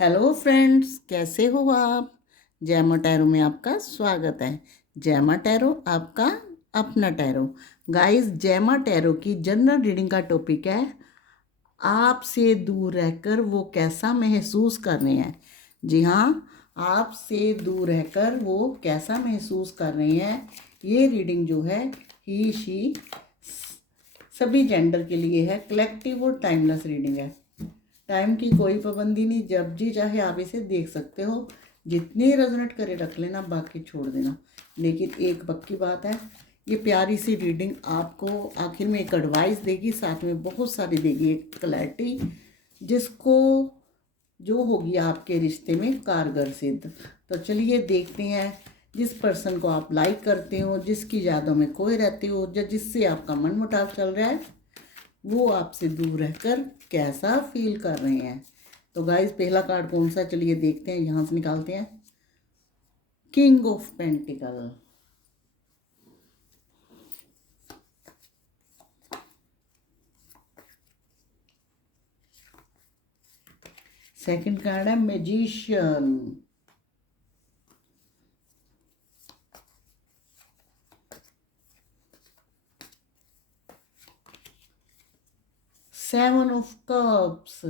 Hello friends, कैसे हो आप। जैमा टैरो में आपका स्वागत है। जैमा टैरो आपका अपना टैरो। गाइस, जैमा टैरो की जनरल रीडिंग का टॉपिक है आपसे दूर रहकर वो कैसा महसूस कर रहे हैं। जी हाँ, आपसे दूर रहकर वो कैसा महसूस कर रहे हैं। ये रीडिंग जो है ही शी सभी जेंडर के लिए है, कलेक्टिव और टाइमलेस रीडिंग है। टाइम की कोई पाबंदी नहीं, जब जी चाहे आप इसे देख सकते हो। जितने रेजोनेट करे रख लेना, बाकी छोड़ देना। लेकिन एक पक्की बात है, ये प्यारी सी रीडिंग आपको आखिर में एक एडवाइस देगी, साथ में बहुत सारी देगी एक क्लैरिटी, जिसको जो होगी आपके रिश्ते में कारगर सिद्ध। तो चलिए देखते हैं, जिस पर्सन को आप लाइक करते हो, जिसकी यादों में खोए रहते हो, या जिससे आपका मनमुटाव चल रहा है, वो आपसे दूर रहकर कैसा फील कर रहे हैं। तो गाइस, पहला कार्ड कौन सा, चलिए देखते हैं। यहाँ से निकालते हैं king of pentacle. Second card है मैजिशियन। Seven of cups.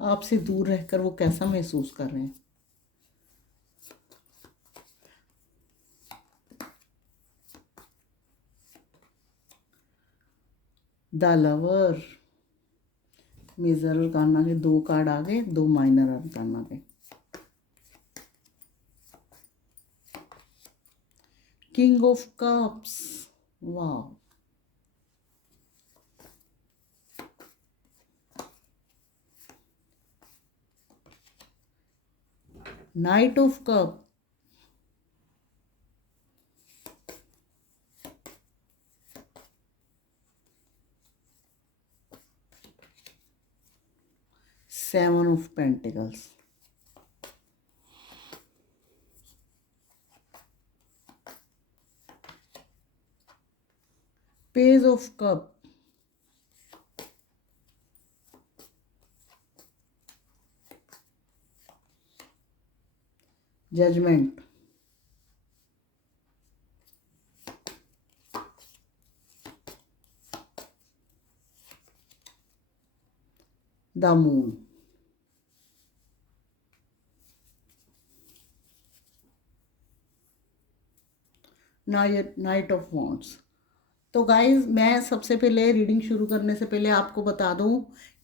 आपसे दूर रहकर वो कैसा महसूस कर रहे हैं। The lover. मेजर अरकाना के दो कार्ड आ गए, दो माइनर अरकाना के। किंग ऑफ कप्स, वाह। Knight of cup. Seven of pentacles. Page of cup. Judgement. The moon. Knight of wands. तो गाइज, मैं सबसे पहले रीडिंग शुरू करने से पहले आपको बता दूं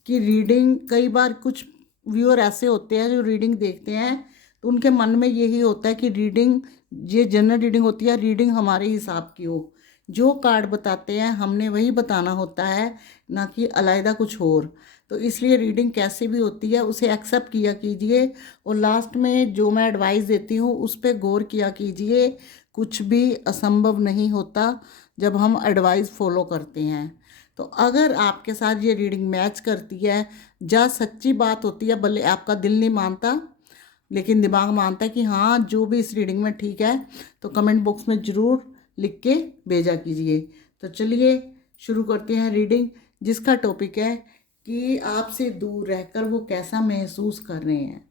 कि रीडिंग, कई बार कुछ व्यूअर ऐसे होते हैं जो रीडिंग देखते हैं तो उनके मन में यही होता है कि रीडिंग, ये जनरल रीडिंग होती है, रीडिंग हमारे हिसाब की हो। जो कार्ड बताते हैं हमने वही बताना होता है, ना कि अलग कुछ और। तो इसलिए रीडिंग कैसे भी होती है उसे एक्सेप्ट किया कीजिए, और लास्ट में जो मैं एडवाइस देती हूँ उस पर गौर किया कीजिए। कुछ भी असंभव नहीं होता जब हम एडवाइस फॉलो करते हैं। तो अगर आपके साथ ये रीडिंग मैच करती है, या सच्ची बात होती है, भले आपका दिल नहीं मानता लेकिन दिमाग मानता है कि हाँ, जो भी इस रीडिंग में ठीक है, तो कमेंट बॉक्स में ज़रूर लिख के भेजा कीजिए। तो चलिए शुरू करते हैं रीडिंग, जिसका टॉपिक है कि आपसे दूर रहकर वो कैसा महसूस कर रहे हैं।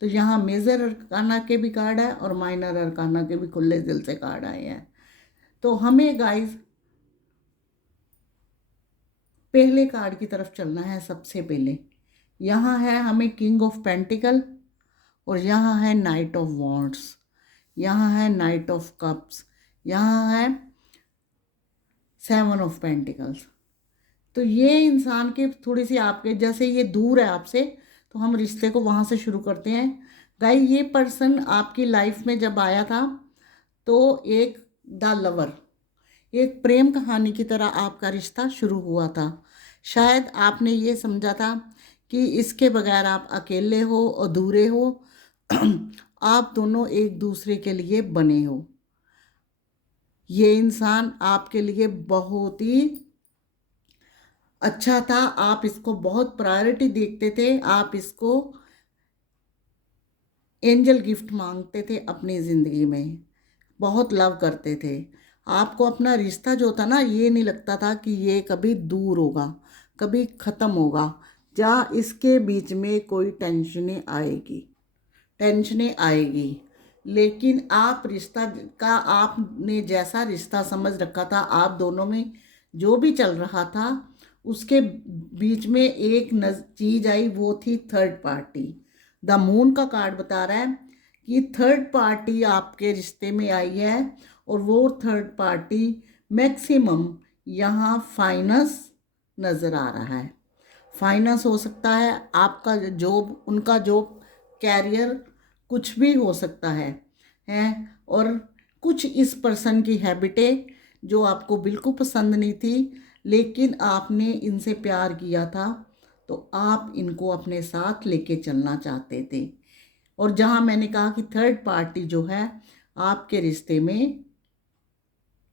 तो यहाँ मेजर अरकाना के भी कार्ड है और माइनर अरकाना के भी खुले दिल से कार्ड आए हैं। तो हमें गाइस पहले कार्ड की तरफ चलना है। सबसे पहले यहाँ है हमें किंग ऑफ पेंटिकल, और यहाँ है नाइट ऑफ वॉन्ड्स, यहाँ है नाइट ऑफ कप्स, यहाँ है सेवन ऑफ पेंटिकल्स। तो ये इंसान के थोड़ी सी, आपके जैसे ये दूर है आपसे, तो हम रिश्ते को वहाँ से शुरू करते हैं। गाइस, ये पर्सन आपकी लाइफ में जब आया था तो एक द लवर, एक प्रेम कहानी की तरह आपका रिश्ता शुरू हुआ था। शायद आपने ये समझा था कि इसके बगैर आप अकेले हो, अधूरे हो। आप दोनों एक दूसरे के लिए बने हो। ये इंसान आपके लिए बहुत ही अच्छा था, आप इसको बहुत प्रायोरिटी देखते थे, आप इसको एंजल गिफ्ट मांगते थे अपनी ज़िंदगी में, बहुत लव करते थे। आपको अपना रिश्ता जो था ना, ये नहीं लगता था कि ये कभी दूर होगा, कभी ख़त्म होगा। या इसके बीच में कोई टेंशनें आएगी। लेकिन आप रिश्ता का आपने जैसा रिश्ता समझ रखा था, आप दोनों में जो भी चल रहा था, उसके बीच में एक चीज आई, वो थी थर्ड पार्टी। द मून का कार्ड बता रहा है कि थर्ड पार्टी आपके रिश्ते में आई है, और वो थर्ड पार्टी मैक्सिमम यहाँ फाइनेंस नज़र आ रहा है। फाइनेंस हो सकता है, आपका जॉब, उनका जॉब, कैरियर, कुछ भी हो सकता है। और कुछ इस पर्सन की हैबिटें जो आपको बिल्कुल पसंद नहीं थी, लेकिन आपने इनसे प्यार किया था, तो आप इनको अपने साथ लेके चलना चाहते थे। और जहाँ मैंने कहा कि थर्ड पार्टी जो है आपके रिश्ते में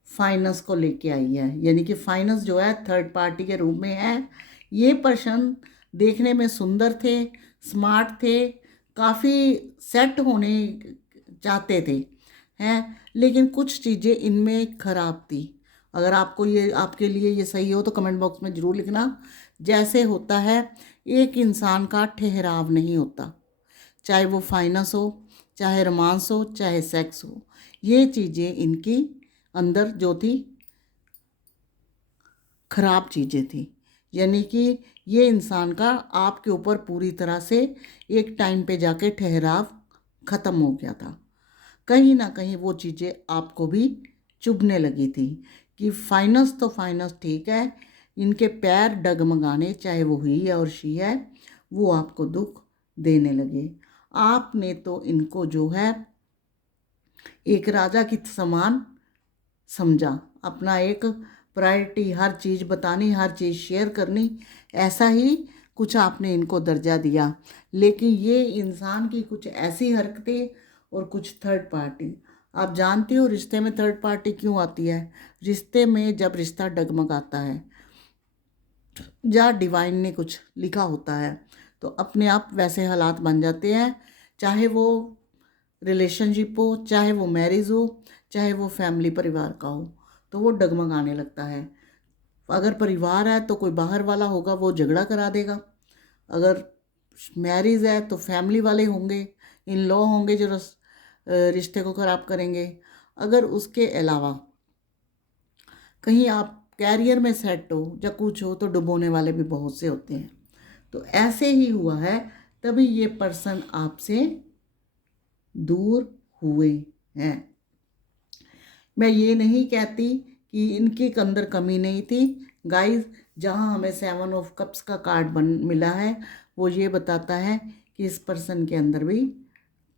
फाइनेंस को लेके आई है, यानी कि फाइनेंस जो है थर्ड पार्टी के रूप में है। ये पर्सन देखने में सुंदर थे, स्मार्ट थे, काफ़ी सेट होने चाहते थे, हैं, लेकिन कुछ चीज़ें इनमें खराब थी। अगर आपको ये, आपके लिए ये सही हो तो कमेंट बॉक्स में ज़रूर लिखना। जैसे होता है, एक इंसान का ठहराव नहीं होता, चाहे वो फाइनेंस हो, चाहे रोमांस हो, चाहे सेक्स हो। ये चीज़ें इनकी अंदर जो थी, खराब चीज़ें थी। यानी कि ये इंसान का आपके ऊपर पूरी तरह से एक टाइम पे जाके ठहराव ख़त्म हो गया था। कहीं ना कहीं वो चीज़ें आपको भी चुभने लगी थी कि फाइनेंस तो फाइनेंस ठीक है, इनके पैर डगमगाने, चाहे वो ही है और शी है, वो आपको दुख देने लगे। आपने तो इनको जो है एक राजा की समान समझा, अपना एक प्रायोरिटी, हर चीज़ बतानी, हर चीज़ शेयर करनी, ऐसा ही कुछ आपने इनको दर्जा दिया। लेकिन ये इंसान की कुछ ऐसी हरकतें और कुछ थर्ड पार्टी, आप जानते हो रिश्ते में थर्ड पार्टी क्यों आती है? रिश्ते में जब रिश्ता डगमगाता है या डिवाइन ने कुछ लिखा होता है, तो अपने आप वैसे हालात बन जाते हैं। चाहे वो रिलेशनशिप हो, चाहे वो मैरिज हो, चाहे वो फैमिली परिवार का हो, तो वो डगमगाने लगता है। अगर परिवार है तो कोई बाहर वाला होगा, वो झगड़ा करा देगा। अगर मैरिज है तो फैमिली वाले होंगे, इन लॉ होंगे जो रिश्ते को ख़राब करेंगे। अगर उसके अलावा कहीं आप कैरियर में सेट हो या कुछ हो, तो डुबोने वाले भी बहुत से होते हैं। तो ऐसे ही हुआ है, तभी ये पर्सन आपसे दूर हुए हैं। मैं ये नहीं कहती कि इनके अंदर कमी नहीं थी गाइस। जहाँ हमें 7 ऑफ कप्स का कार्ड मिला है, वो ये बताता है कि इस पर्सन के अंदर भी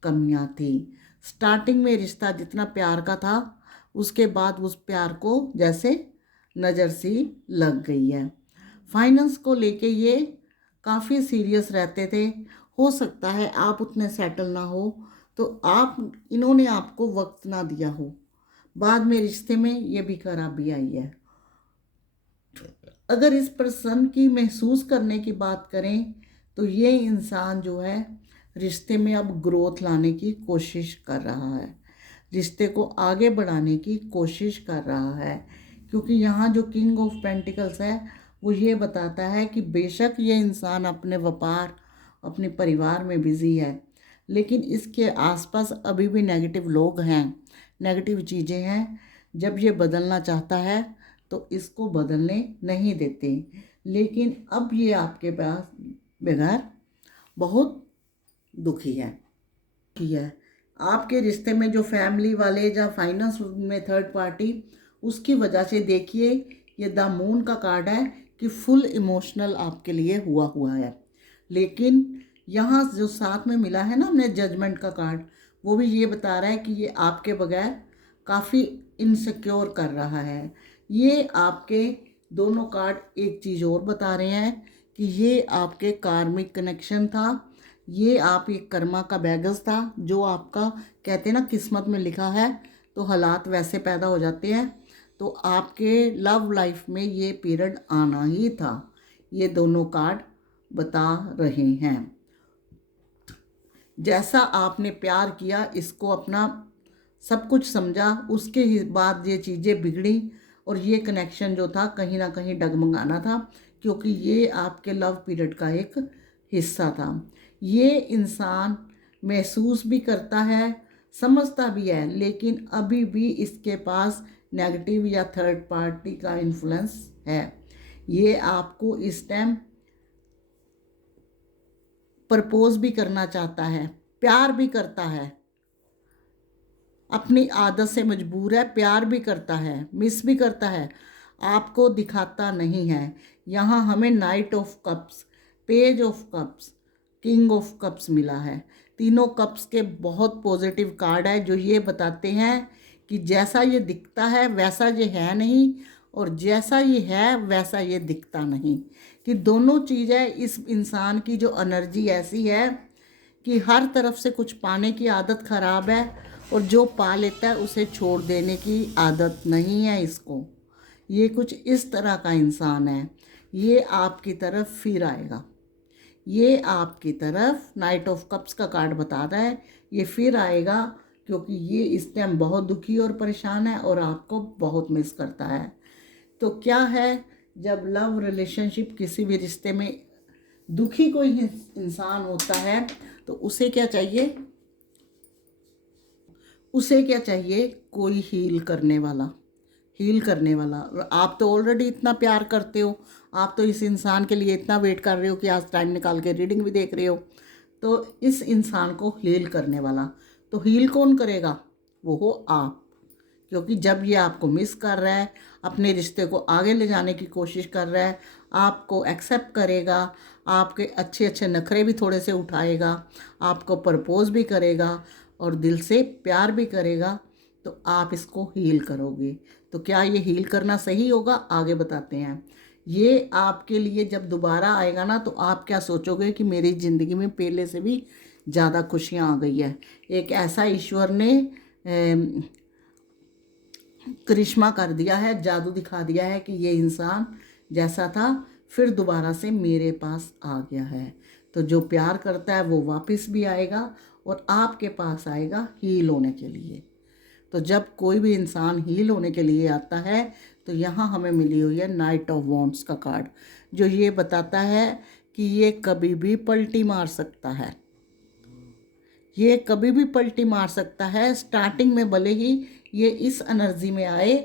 कमियां थी। स्टार्टिंग में रिश्ता जितना प्यार का था, उसके बाद उस प्यार को जैसे नज़र सी लग गई है। फाइनेंस को लेके ये काफ़ी सीरियस रहते थे। हो सकता है आप उतने सेटल ना हो, तो इन्होंने आपको वक्त ना दिया हो, बाद में रिश्ते में ये भी खराबी आई है। अगर इस पर्सन की महसूस करने की बात करें, तो ये इंसान जो है रिश्ते में अब ग्रोथ लाने की कोशिश कर रहा है, रिश्ते को आगे बढ़ाने की कोशिश कर रहा है। क्योंकि यहाँ जो किंग ऑफ पेंटिकल्स है, वो ये बताता है कि बेशक ये इंसान अपने व्यापार, अपने परिवार में बिजी है, लेकिन इसके आसपास अभी भी नेगेटिव लोग हैं, नेगेटिव चीज़ें हैं। जब ये बदलना चाहता है तो इसको बदलने नहीं देते। लेकिन अब ये आपके पास बगैर बहुत दुखी है। आपके रिश्ते में जो फैमिली वाले या फाइनेंस में थर्ड पार्टी, उसकी वजह से देखिए, ये द मून का कार्ड है कि फुल इमोशनल आपके लिए हुआ है। लेकिन यहाँ जो साथ में मिला है ना हमने जजमेंट का कार्ड, वो भी ये बता रहा है कि ये आपके बगैर काफ़ी इनसिक्योर कर रहा है। ये आपके दोनों कार्ड एक चीज़ और बता रहे हैं कि ये आपके कार्मिक कनेक्शन था, ये आप एक कर्मा का बैगस था, जो आपका कहते हैं ना किस्मत में लिखा है, तो हालात वैसे पैदा हो जाते हैं। तो आपके लव लाइफ में ये पीरियड आना ही था, ये दोनों कार्ड बता रहे हैं। जैसा आपने प्यार किया, इसको अपना सब कुछ समझा, उसके बाद ये चीज़ें बिगड़ी और ये कनेक्शन जो था कहीं ना कहीं डगमगाना था। क्योंकि ये आपके लव पीरियड का एक हिस्सा था। ये इंसान महसूस भी करता है, समझता भी है, लेकिन अभी भी इसके पास नेगेटिव या थर्ड पार्टी का इन्फ्लुएंस है। ये आपको इस टाइम प्रपोज भी करना चाहता है, प्यार भी करता है, अपनी आदत से मजबूर है, प्यार भी करता है, मिस भी करता है, आपको दिखाता नहीं है। यहाँ हमें night of cups, page of cups, king of cups मिला है। तीनों कप्स के बहुत पॉजिटिव कार्ड है जो ये बताते हैं कि जैसा ये दिखता है वैसा ये है नहीं, और जैसा ये है वैसा ये दिखता नहीं, कि दोनों चीज़ें इस इंसान की जो एनर्जी ऐसी है कि हर तरफ से कुछ पाने की आदत ख़राब है, और जो पा लेता है उसे छोड़ देने की आदत नहीं है इसको। ये कुछ इस तरह का इंसान है। ये आपकी तरफ फिर आएगा, ये आपकी तरफ नाइट ऑफ कप्स का कार्ड बता रहा है, ये फिर आएगा, क्योंकि ये इस टाइम बहुत दुखी और परेशान है और आपको बहुत मिस करता है। तो क्या है, जब लव रिलेशनशिप किसी भी रिश्ते में दुखी कोई इंसान होता है तो उसे क्या चाहिए, उसे क्या चाहिए, कोई हील करने वाला, हील करने वाला। आप तो ऑलरेडी इतना प्यार करते हो, आप तो इस इंसान के लिए इतना वेट कर रहे हो कि आज टाइम निकाल के रीडिंग भी देख रहे हो। तो इस इंसान को हील करने वाला, तो हील कौन करेगा, वो हो आप। क्योंकि जब ये आपको मिस कर रहा है, अपने रिश्ते को आगे ले जाने की कोशिश कर रहा है, आपको एक्सेप्ट करेगा, आपके अच्छे अच्छे नखरे भी थोड़े से उठाएगा, आपको प्रपोज भी करेगा और दिल से प्यार भी करेगा, तो आप इसको हील करोगे। तो क्या ये हील करना सही होगा, आगे बताते हैं। ये आपके लिए जब दोबारा आएगा ना, तो आप क्या सोचोगे कि मेरी ज़िंदगी में पहले से भी ज़्यादा खुशियाँ आ गई है। एक ऐसा ईश्वर ने करिश्मा कर दिया है, जादू दिखा दिया है कि ये इंसान जैसा था फिर दोबारा से मेरे पास आ गया है। तो जो प्यार करता है वो वापस भी आएगा और आपके पास आएगा हील होने के लिए। तो जब कोई भी इंसान हील होने के लिए आता है तो यहाँ हमें मिली हुई है नाइट ऑफ वॉन्ड्स का कार्ड, जो ये बताता है कि ये कभी भी पलटी मार सकता है, ये कभी भी पलटी मार सकता है। स्टार्टिंग में भले ही ये इस एनर्जी में आए,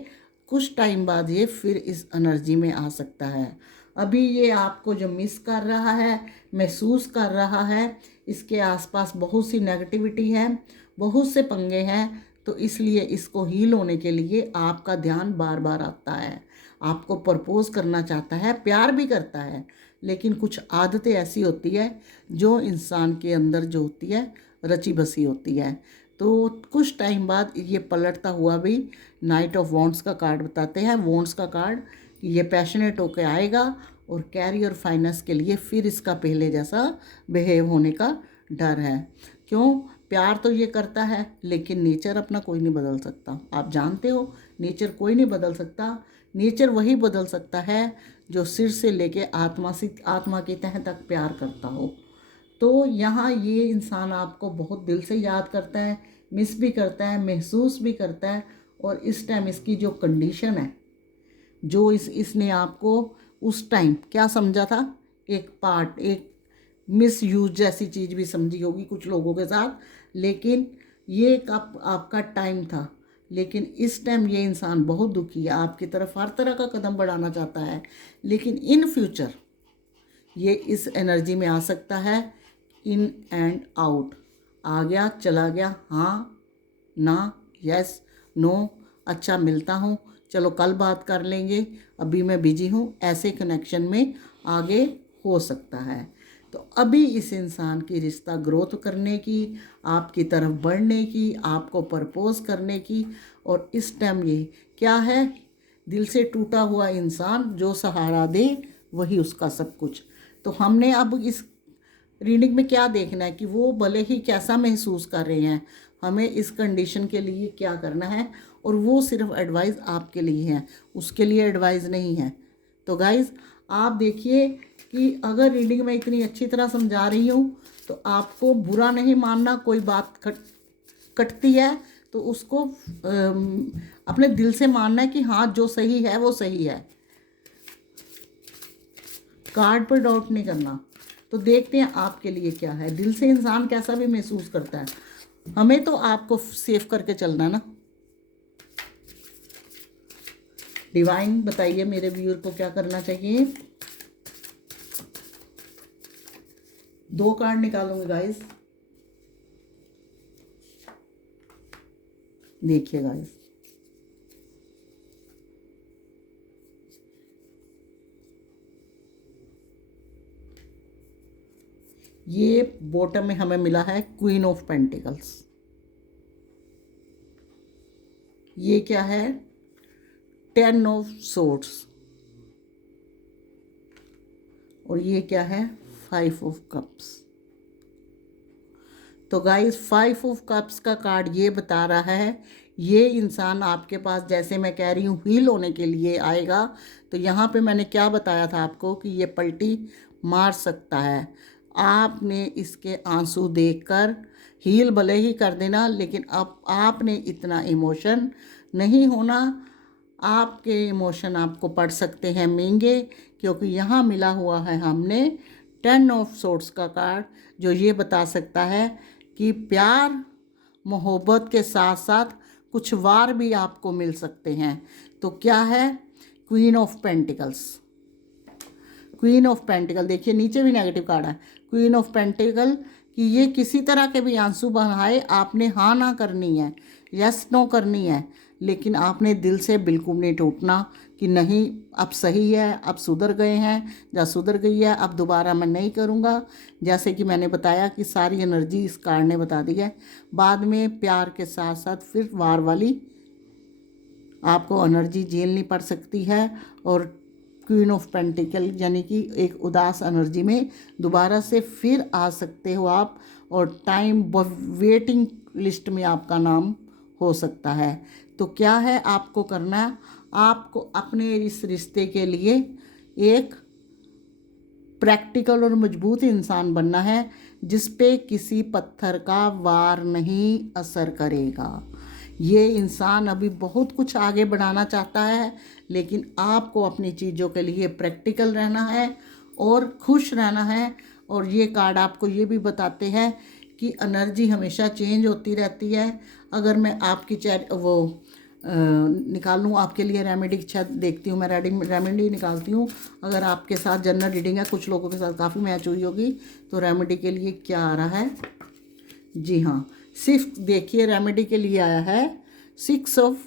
कुछ टाइम बाद ये फिर इस एनर्जी में आ सकता है। अभी ये आपको जो मिस कर रहा है, महसूस कर रहा है, इसके आसपास बहुत सी नेगेटिविटी है, बहुत से पंगे हैं, तो इसलिए इसको हील होने के लिए आपका ध्यान बार बार आता है, आपको प्रपोज करना चाहता है, प्यार भी करता है, लेकिन कुछ आदतें ऐसी होती है जो इंसान के अंदर जो होती है रची बसी होती है। तो कुछ टाइम बाद ये पलटता हुआ भी नाइट ऑफ वॉन्ड्स का कार्ड बताते हैं। वॉन्ड्स का कार्ड कि ये पैशनेट होकर आएगा और कैरियर फाइनेंस के लिए फिर इसका पहले जैसा बिहेव होने का डर है। क्यों, प्यार तो ये करता है, लेकिन नेचर अपना कोई नहीं बदल सकता। आप जानते हो, नेचर कोई नहीं बदल सकता। नेचर वही बदल सकता है जो सिर से लेके आत्मा की तह तक प्यार करता हो। तो यहाँ ये इंसान आपको बहुत दिल से याद करता है, मिस भी करता है, महसूस भी करता है, और इस टाइम इसकी जो कंडीशन है, जो इसने आपको उस टाइम क्या समझा था, एक पार्ट, एक मिस यूज जैसी चीज़ भी समझी होगी कुछ लोगों के साथ, लेकिन ये एक आपका टाइम था। लेकिन इस टाइम ये इंसान बहुत दुखी है, आपकी तरफ हर तरह का कदम बढ़ाना चाहता है, लेकिन इन फ्यूचर ये इस एनर्जी में आ सकता है, इन एंड आउट, आ गया चला गया, हाँ ना, यस नो, अच्छा मिलता हूँ, चलो कल बात कर लेंगे, अभी मैं बिजी हूँ, ऐसे कनेक्शन में आगे हो सकता है। तो अभी इस इंसान की रिश्ता ग्रोथ करने की, आपकी तरफ बढ़ने की, आपको प्रपोज करने की, और इस टाइम ये क्या है, दिल से टूटा हुआ इंसान, जो सहारा दे वही उसका सब कुछ। तो हमने अब इस रीडिंग में क्या देखना है कि वो भले ही कैसा महसूस कर रहे हैं, हमें इस कंडीशन के लिए क्या करना है, और वो सिर्फ एडवाइस आपके लिए है, उसके लिए एडवाइस नहीं है। तो गाइज़ आप देखिए कि अगर रीडिंग में इतनी अच्छी तरह समझा रही हूँ तो आपको बुरा नहीं मानना, कोई बात कटती है तो उसको अपने दिल से मानना है कि हाँ जो सही है वो सही है। कार्ड पर डाउट नहीं करना। तो देखते हैं आपके लिए क्या है। दिल से इंसान कैसा भी महसूस करता है, हमें तो आपको सेव करके चलना ना। डिवाइन बताइए मेरे व्यूअर को क्या करना चाहिए। 2 कार्ड निकालूंगी गाइस, देखिए गाइस। ये बॉटम में हमें मिला है क्वीन ऑफ पेंटिकल्स। ये क्या है, 10 ऑफ सोर्ड्स। और ये क्या है, 5 ऑफ कप्स। तो गाइस 5 ऑफ कप्स का कार्ड ये बता रहा है ये इंसान आपके पास, जैसे मैं कह रही हूँ, हील होने के लिए आएगा। तो यहाँ पे मैंने क्या बताया था आपको कि ये पलटी मार सकता है। आपने इसके आंसू देखकर हील भले ही कर देना, लेकिन अब आपने इतना इमोशन नहीं होना। आपके इमोशन आपको पड़ सकते हैं महंगे, क्योंकि यहाँ मिला हुआ है हमने 10 ऑफ सोर्ड्स का कार्ड, जो ये बता सकता है कि प्यार मोहब्बत के साथ साथ कुछ वार भी आपको मिल सकते हैं। तो क्या है, queen of pentacles. Queen of pentacle, देखिए नीचे भी नेगेटिव कार्ड है। क्वीन ऑफ पेंटिकल कि ये किसी तरह के भी आंसू बहाए आपने हाँ ना करनी है, यस नो करनी है, लेकिन आपने दिल से बिल्कुल नहीं टूटना कि नहीं अब सही है, अब सुधर गए हैं या सुधर गई है, अब दोबारा मैं नहीं करूँगा। जैसे कि मैंने बताया कि सारी एनर्जी इस कार्ड ने बता दी है। बाद में प्यार के साथ साथ फिर वार वाली आपको एनर्जी झेलनी पड़ सकती है, और क्वीन ऑफ पेंटिकल यानी कि एक उदास एनर्जी में दोबारा से फिर आ सकते हो आप, और टाइम वेटिंग लिस्ट में आपका नाम हो सकता है। तो क्या है आपको करना है, आपको अपने इस रिश्ते के लिए एक प्रैक्टिकल और मजबूत इंसान बनना है, जिस पे किसी पत्थर का वार नहीं असर करेगा। ये इंसान अभी बहुत कुछ आगे बढ़ाना चाहता है, लेकिन आपको अपनी चीज़ों के लिए प्रैक्टिकल रहना है और खुश रहना है। और ये कार्ड आपको ये भी बताते हैं कि एनर्जी हमेशा चेंज होती रहती है। अगर मैं आपकी निकालूँ आपके लिए रेमेडी देखती हूँ, मैं रेमेडी निकालती हूँ। अगर आपके साथ जनरल रीडिंग है, कुछ लोगों के साथ काफ़ी मैच हुई होगी, तो रेमेडी के लिए क्या आ रहा है, जी हाँ, सिर्फ देखिए रेमेडी के लिए आया है 6 ऑफ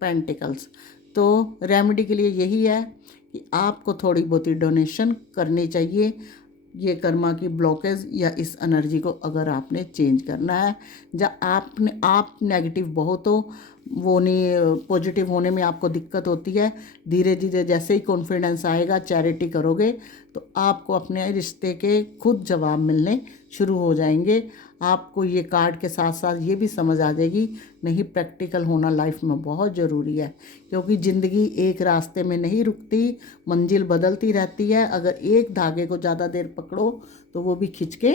पेंटिकल्स। तो रेमेडी के लिए यही है कि आपको थोड़ी बहुत डोनेशन करनी चाहिए, ये कर्मा की ब्लॉकेज या इस एनर्जी को अगर आपने चेंज करना है। जब आप नेगेटिव बहुत हो, वो नहीं पॉजिटिव होने में आपको दिक्कत होती है। धीरे धीरे जैसे ही कॉन्फिडेंस आएगा, चैरिटी करोगे, तो आपको अपने रिश्ते के खुद जवाब मिलने शुरू हो जाएंगे। आपको ये कार्ड के साथ साथ ये भी समझ आ जाएगी, नहीं प्रैक्टिकल होना लाइफ में बहुत ज़रूरी है, क्योंकि ज़िंदगी एक रास्ते में नहीं रुकती, मंजिल बदलती रहती है। अगर एक धागे को ज़्यादा देर पकड़ो तो वो भी खिंच के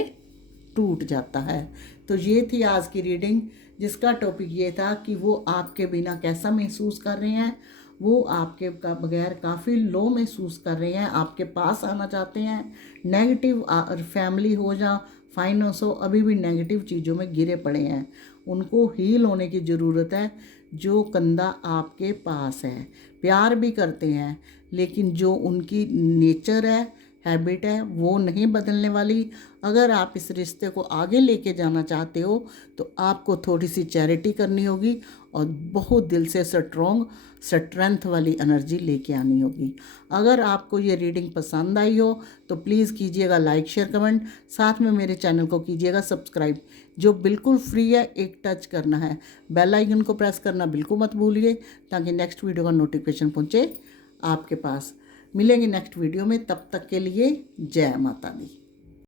टूट जाता है। तो ये थी आज की रीडिंग, जिसका टॉपिक ये था कि वो आपके बिना कैसा महसूस कर रहे हैं। वो आपके का बगैर काफ़ी लो महसूस कर रहे हैं, आपके पास आना चाहते हैं। नेगेटिव फैमिली हो या फाइनेंस हो, अभी भी नेगेटिव चीज़ों में गिरे पड़े हैं। उनको हील होने की ज़रूरत है। जो कंधा आपके पास है, प्यार भी करते हैं, लेकिन जो उनकी नेचर है, हैबिट है, वो नहीं बदलने वाली। अगर आप इस रिश्ते को आगे लेके जाना चाहते हो, तो आपको थोड़ी सी चैरिटी करनी होगी और बहुत दिल से स्ट्रेंथ वाली एनर्जी लेके आनी होगी। अगर आपको ये रीडिंग पसंद आई हो तो प्लीज़ कीजिएगा लाइक, शेयर, कमेंट। साथ में मेरे चैनल को कीजिएगा सब्सक्राइब, जो बिल्कुल फ्री है। एक टच करना है, बेल आइकन को प्रेस करना बिल्कुल मत भूलिए, ताकि नेक्स्ट वीडियो का नोटिफिकेशन पहुँचे आपके पास। मिलेंगे नेक्स्ट वीडियो में, तब तक के लिए जय माता दी।